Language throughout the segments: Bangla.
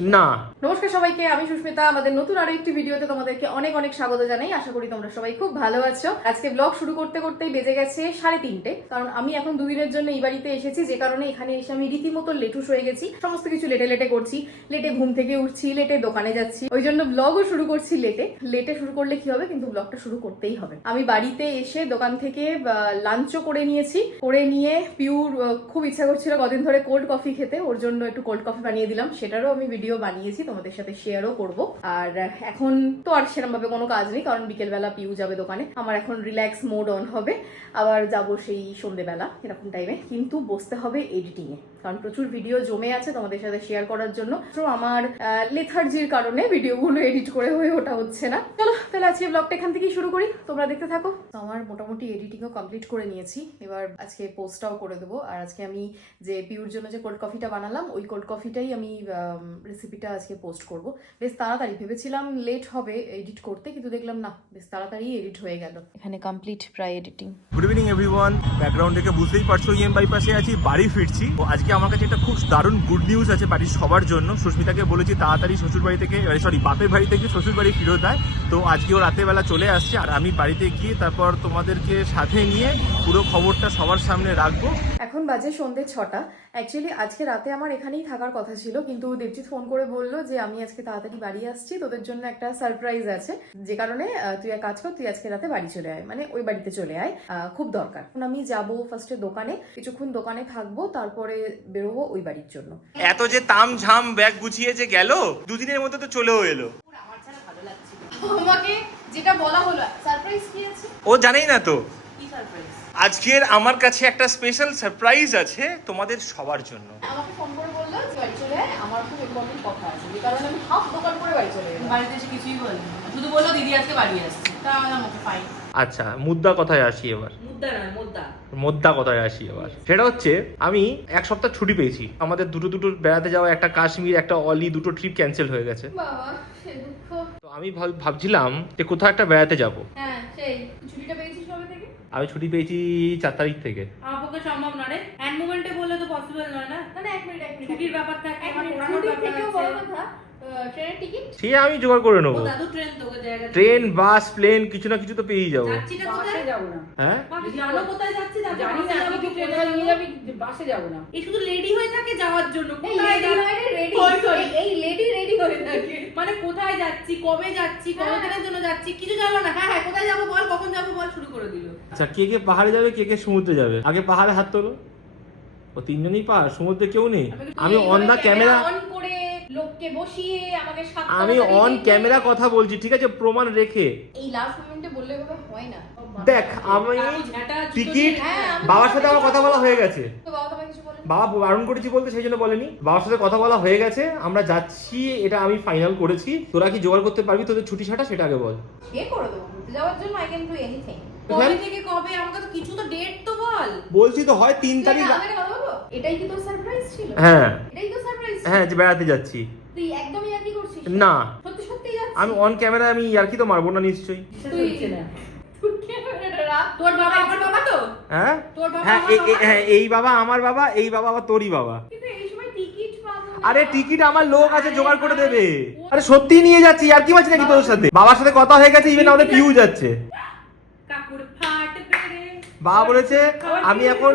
না। নমস্কার সবাইকে, আমি সুস্মিতা। আমাদের নতুন আরো একটি ভিডিওতে তোমাদেরকে অনেক অনেক স্বাগত জানাই। আশা করি তোমরা সবাই খুব ভালো আছো। আজকে ব্লগ শুরু করতে করতেই বেজে গেছে 3:30, কারণ আমি এখন দুদিনের জন্য এই বাড়িতে এসেছি, যে কারণে এখানে এসে আমি রীতিমতো লেটুস হয়ে গেছি। সমস্ত কিছু লেটে লেটে করছি, লেটে ঘুম থেকে উঠছি, লেটে দোকানে যাচ্ছি, ওই জন্য ব্লগও শুরু করছি লেটে। লেটে শুরু করলে কি হবে, কিন্তু ব্লগটা শুরু করতেই হবে। আমি বাড়িতে এসে দোকান থেকে লাঞ্চও করে নিয়েছি। করে নিয়ে পিউর খুব ইচ্ছা করছিল কদিন ধরে কোল্ড কফি খেতে, ওর জন্য একটু কোল্ড কফি বানিয়ে দিলাম। সেটারও আমি ভিডিও বানিয়েছি, তোমাদের সাথে শেয়ারও করব। আর এখন তো আর সেরকম ভাবে কোনো কাজ নেই, কারণ বিকেলবেলা পিউ যাবে দোকানে। আমার এখন রিল্যাক্স মোড অন হবে, আবার যাব সেই সন্ধ্যেবেলা এরকম টাইমে। কিন্তু বসতে হবে এডিটিং এ, কারণ প্রচুর ভিডিও জমে আছে তোমাদের সাথে শেয়ার করার জন্য। তো আমার লেথার্জির কারণে ভিডিওগুলো এডিট করে হয়ে ওঠা হচ্ছে না। চলো তাহলে আজকে ব্লগটা এখান থেকেই শুরু করি, তোমরা দেখতে থাকো। তো আমার মোটামুটি এডিটিংও কমপ্লিট করে নিয়েছি, এবার আজকে পোস্টটাও করে দেবো। আর আজকে আমি যে পিউর জন্য যে কোল্ড কফিটা বানালাম, ওই কোল্ড কফিটাই আমি রেসিপিটা আজকে পোস্ট করব। বেশ তাড়াতাড়ি, ভেবেছিলাম লেট হবে এডিট করতে, কিন্তু দেখলাম না, বেশ তাড়াতাড়ি এডিট হয়ে গেল। এখানে কমপ্লিট প্রায় editing. Good evening everyone. Background থেকে বুঝতেই পারছো ইএম বাইপাসে আছি, বাড়ি ফিরছি। তো আজকে আমার কাছে একটা খুব দারুণ গুড নিউজ আছে বাড়ির সবার জন্য। সুস্মিতাকে বলেছি তাড়াতাড়ি শ্বশুর বাড়ি থেকে, সরি বাপের বাড়ি থেকে শ্বশুর বাড়ি ফিরত দেয়। তো আজকে ও রাতের বেলা চলে আসছে, আর আমি বাড়িতে গিয়ে তারপর তোমাদেরকে সাথে নিয়ে পুরো খবরটা সবার সামনে রাখবো। এখন বাজে সন্ধ্যে 6টা। অ্যাকচুয়ালি আজকে রাতে আমার এখানেই থাকার কথা ছিল, কিন্তু দেবজিৎ ফোন করে বললো যে আমি আজকে তাড়াতাড়ি বাড়ি আসছি, তোদের জন্য একটা সারপ্রাইজ আছে, যে কারণে তুই এক কাজ কর, তুই আজকে রাতে বাড়ি চলে আয়, মানে ওই বাড়িতে চলে আয়, খুব দরকার। এখন আমি যাবো ফার্স্টে দোকানে, কিছুক্ষণ দোকানে থাকবো, তারপরে বেরোবো ওই বাড়ির জন্য। এত যে তাম ঝাম ব্যাগ গুছিয়ে যে গেল, দুদিনের মধ্যে তো চলেও এলো। আমার ছাড়া ভালো লাগছে আমাকে যেটা বলা হলো। সারপ্রাইজ কি আছে ও জানেই না তো। কি সারপ্রাইজ? আজকের আমার কাছে একটা স্পেশাল সারপ্রাইজ আছে তোমাদের সবার জন্য। আমাকে ফোন করে বললো যে বাড়ি চলে আয়, আমার খুব ইম্পর্টেন্ট কথা আছে, যে কারণে আমি হাফ দোকান করে বাড়ি চলে এলাম। বাড়িতে এসে কিছুই বললো, শুধু বললো দিদি আজকে বাড়ি আসছে। তা আমাকে ফাইন। আচ্ছা, মুদ্রা কথায় আসি এবার। মোদ্দা কথায় আসি এবার। সেটা হচ্ছে, আমি এক সপ্তাহ ছুটি পেয়েছি। আমাদের দুটো বেড়াতে যাওয়া, একটা কাশ্মীর একটা অলি, দুটো ট্রিপ ক্যান্সেল হয়ে গেছে। বাবা সে দুঃখ। তো আমি ভাবছিলাম যে কোথাও একটা বেড়াতে যাব। হ্যাঁ সেই ছুটিটা পেয়েছিস কবে থেকে? আমি ছুটি পেয়েছি 4 তারিখ থেকে। আমার পক্ষে সম্ভব না রে, হ্যান্ড মুভমেন্টে বললে তো পসিবল নয় না। না না, এক মিনিট ছুটির ব্যাপার থাকে, আমার পড়ানোর ছুটির ব্যাপার থেকেও আছে। বড় কথা ট্রেনের টিকিট। সে আমি জোগাড় করে নেবো। ও দাদু ট্রেন তোকে জায়গা ট্রেন, বাস, প্লেন, কিছু না কিছু তো পেয়েই যাবো। যাচ্ছি না কোথায়? যাব না। হ্যাঁ, বাবা, জানো কোথায় যাচ্ছি? জানি না কিন্তু কোথায় নিয়ে যাবি, বাসে যাব না। এই শুধু রেডি হয়ে থাকে যাওয়ার জন্য। এই কোথায় লেডি যাচ্ছি? নয় রে, রেডি। Sorry. এই লেডি রেডি হয়ে থাকে। মানে কোথায় যাচ্ছি, কবে যাচ্ছি, হ্যাঁ। কতদিনের জন্য যাচ্ছি, কিছু জানো না। হ্যাঁ হ্যাঁ, কোথায় যাবো বল, কখন যাবো বল, শুরু করে দিল। আচ্ছা, কে কে পাহাড়ে যাবে, কে কে সমুদ্রে যাবে? আগে পাহাড়ে হাত তোলো। ও তিনজনই পাহাড়, সমুদ্রে কেউ নেই। আমি অন দা ক্যামেরা, অন করে লোককে বসিয়ে আমাকে সাত আমি অন ক্যামেরা কথা বলছি, ঠিক আছে, প্রমাণ রেখে। এই লাস্ট মোমেন্টে বললে এভাবে হয় না। দেখ, আমি ঝাঁটা জুতো টিকিট, নিয়ে- হ্যাঁ, আমি বাবার সাথে আমার কথা বলা হয়ে গেছে। তো বাবা তোমাকে কিছু বলেনি? বাবা বারণ করেছি বলতে, সেই জন্য বলেনি। বাবার সাথে কথা বলা হয়ে গেছে, আমরা যাচ্ছি, এটা আমি ফাইনাল করেছি। তোরা কি জোগাড় করতে পারবি তোদের ছুটি ছাটা, সেটা আগে বল। সে করে দেবো, ঘুরতে যাওয়ার জন্য আই ক্যান ডু এনিথিং। কবে থেকে কবে, আমাকে তো কিছু তো ডেট তো বল। বলছি তো, হয় 3 তারিখ। আমাকে কথা বলবো, এটাই কি তোর সারপ্রাইজ ছিল? হ্যাঁ এটাই তো সারপ্রাইজ। হ্যাঁ, যে বেড়াতে যাচ্ছি। তুই একদমই আর কি করছিস? না, সত্যি সত্যি যাচ্ছিস? আমি অন ক্যামেরা, আমি আর কি তো মারবো না নিশ্চয়ই। বিশ্বাস হচ্ছে না। তুই ক্যামেরাটা রাখ। তোর বাবা আমার বাবা তো? হ্যাঁ তোর বাবা হ্যাঁ, আমার বাবা? হ্যাঁ, এই বাবা আমার বাবা, এই বাবা আবার তোরই বাবা। কিন্তু এই সময় টিকিট পাবো না। আরে টিকিট আমার লোক আছে, জোগাড় করে দেবে। আরে সত্যি নিয়ে যাচ্ছি, আর কি বলছি নাকি তোর সাথে? বাবার সাথে কথা হয়ে গেছে, ইভেন আমাদের পিউ যাচ্ছে। কাকুর ফাট পেরে বাবা বলেছে আমি এখন,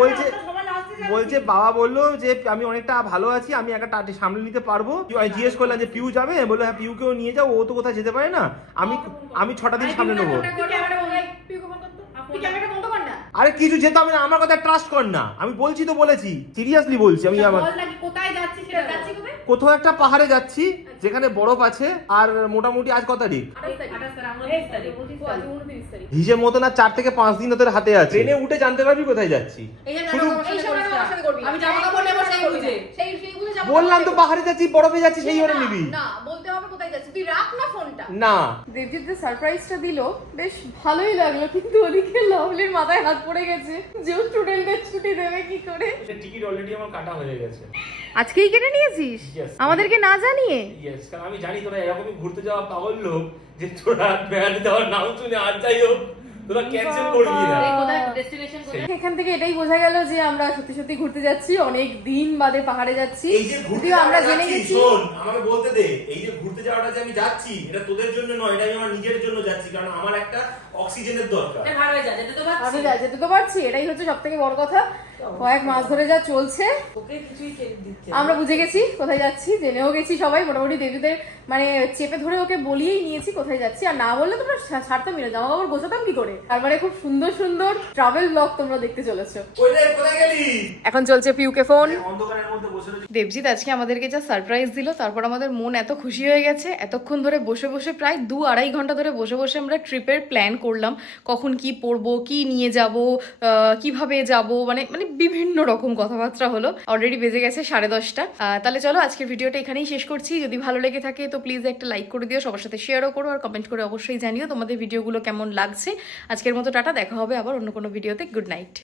বলছে সবার লাস্টে যাবে। বলছে বাবা বললো যে আমি অনেকটা ভালো আছি, আমি একটা সামলে নিতে পারবো। আমি জিজ্ঞেস করলাম যে পিউ যাবে, বললো হ্যাঁ পিউকেও নিয়ে যাও, ও তো কোথাও যেতে পারে না, আমি 6টা দিন সামলে নেবো। তুই ক্যামেরা বন্ধ কর, পিউকে ফোন কর তো। তুই ক্যামেরাটা বন্ধ কর না। আরে কিছু যেতে হবে না, আমার কথা ট্রাস্ট কর না, আমি বলছি তো, বলেছি সিরিয়াসলি বলছি। আমি আমার বল নাকি কোথায় যাচ্ছি সেটা যাচ্ছি কোথায়? কোথাও একটা পাহাড়ে যাচ্ছি, যেখানে বরফ আছে। আর মোটামুটি আজ কত তারিখ? 28 তারিখ, আমরা 30 তারিখ। 29 তারিখ। হিসেব মতন আর 4 থেকে 5 দিন ওদের হাতে আছে। ট্রেনে উঠে জানতে পারবি কোথায় যাচ্ছি। এই যে শুধু- নাটক আমার এই সাথে সময় করিস আমার না। সাথে করবি না। আমি জামা কাপড় নেবো সেই বুঝে। সেই বুঝে জামা বললাম তো কাপড় পাহাড়ে যাচ্ছি, বরফে যাচ্ছি, সেই ওরা নিবি না, বলতে হবে কোথায় যাচ্ছিস। তুই রাখ না ফোনটা। না। দেবজিৎ যে সারপ্রাইজটা দিল বেশ ভালোই লাগলো, কিন্তু ওদিকে লাভলির মাথায় হাত পড়ে গেছে যে স্টুডেন্টদের ছুটি দেবে কি করে। টিকিট অলরেডি আমার কাটা হয়ে গেছে। আজকেই কেটে নিয়েছিস? Yes. আমাদেরকে না জানিয়ে? ইয়েস, কারণ আমি জানি তোরা এরকমই ঘুরতে যাওয়া পাগল লোক, যে তোরা বেড়াতে যাওয়ার নাম শুনে আর যাই হোক তোরা ক্যান্সেল করবি না এই কোথায় ডেস্টিনেশন কোথায়? এখান থেকে এটাই বোঝা গেল যে আমরা সত্যি সত্যি ঘুরতে যাচ্ছি, অনেক দিন বাদে পাহাড়ে যাচ্ছি। এই যে ঘুরতে যদিও আমরা যাওয়াটা জেনে যাচ্ছি, গেছি শোন আমাকে বলতে দে, এই যে ঘুরতে যাওয়াটা যে আমি যাচ্ছি এটা তোদের জন্য নয়, এটা আমি আমার নিজের জন্য যাচ্ছি, কারণ আমার একটা অক্সিজেনের দরকার। এ ভালো হয়ে যা, যেতে তো আমি পারছি। যেতে তো পারছি, এটাই হচ্ছে সব থেকে বড় কথা। কয়েক মাস ধরে যা চলছে ওকে কিছুই দিচ্ছে আমরা বুঝে গেছি কোথায় যাচ্ছি, জেনেও গেছি সবাই মোটামুটি। দেবীদের মানে চেপে ধরে ওকে বলিয়েই নিয়েছি কোথায় যাচ্ছি, আর না বললে তোমরা ছাড়তামই না, জামা কাপড় গোছাতাম কি করে। তারপরে খুব সুন্দর সুন্দর ট্রাভেল ব্লগ তোমরা দেখতে চলেছো। ওই রে, কোথায় গেলি? এখন চলছে পিউকে ফোন। অন্ধকারের মধ্যে বসে রয়েছে। দেবজিৎ আজকে আমাদেরকে যা সারপ্রাইজ দিল, তারপর আমাদের মন এত খুশি হয়ে গেছে। এতক্ষণ ধরে বসে বসে প্রায় 2-2.5 ঘন্টা ধরে বসে বসে আমরা ট্রিপের প্ল্যান করলাম, কখন কি পড়বো, কি নিয়ে যাব, কিভাবে যাব, মানে মানে বিভিন্ন রকম কথাবার্তা হলো। অলরেডি বেজে গেছে 10:30। তাহলে চলো আজকের ভিডিওটা এখানেই শেষ করছি। যদি ভালো লেগে থাকে তো প্লিজ একটা লাইক করে দিও, সবার সাথে শেয়ারও করো, আর কমেন্ট করে অবশ্যই জানিও তোমাদের ভিডিওগুলো কেমন লাগছে। আজকের মতো টাটা, দেখা হবে আবার অন্য কোনো ভিডিওতে। Good night.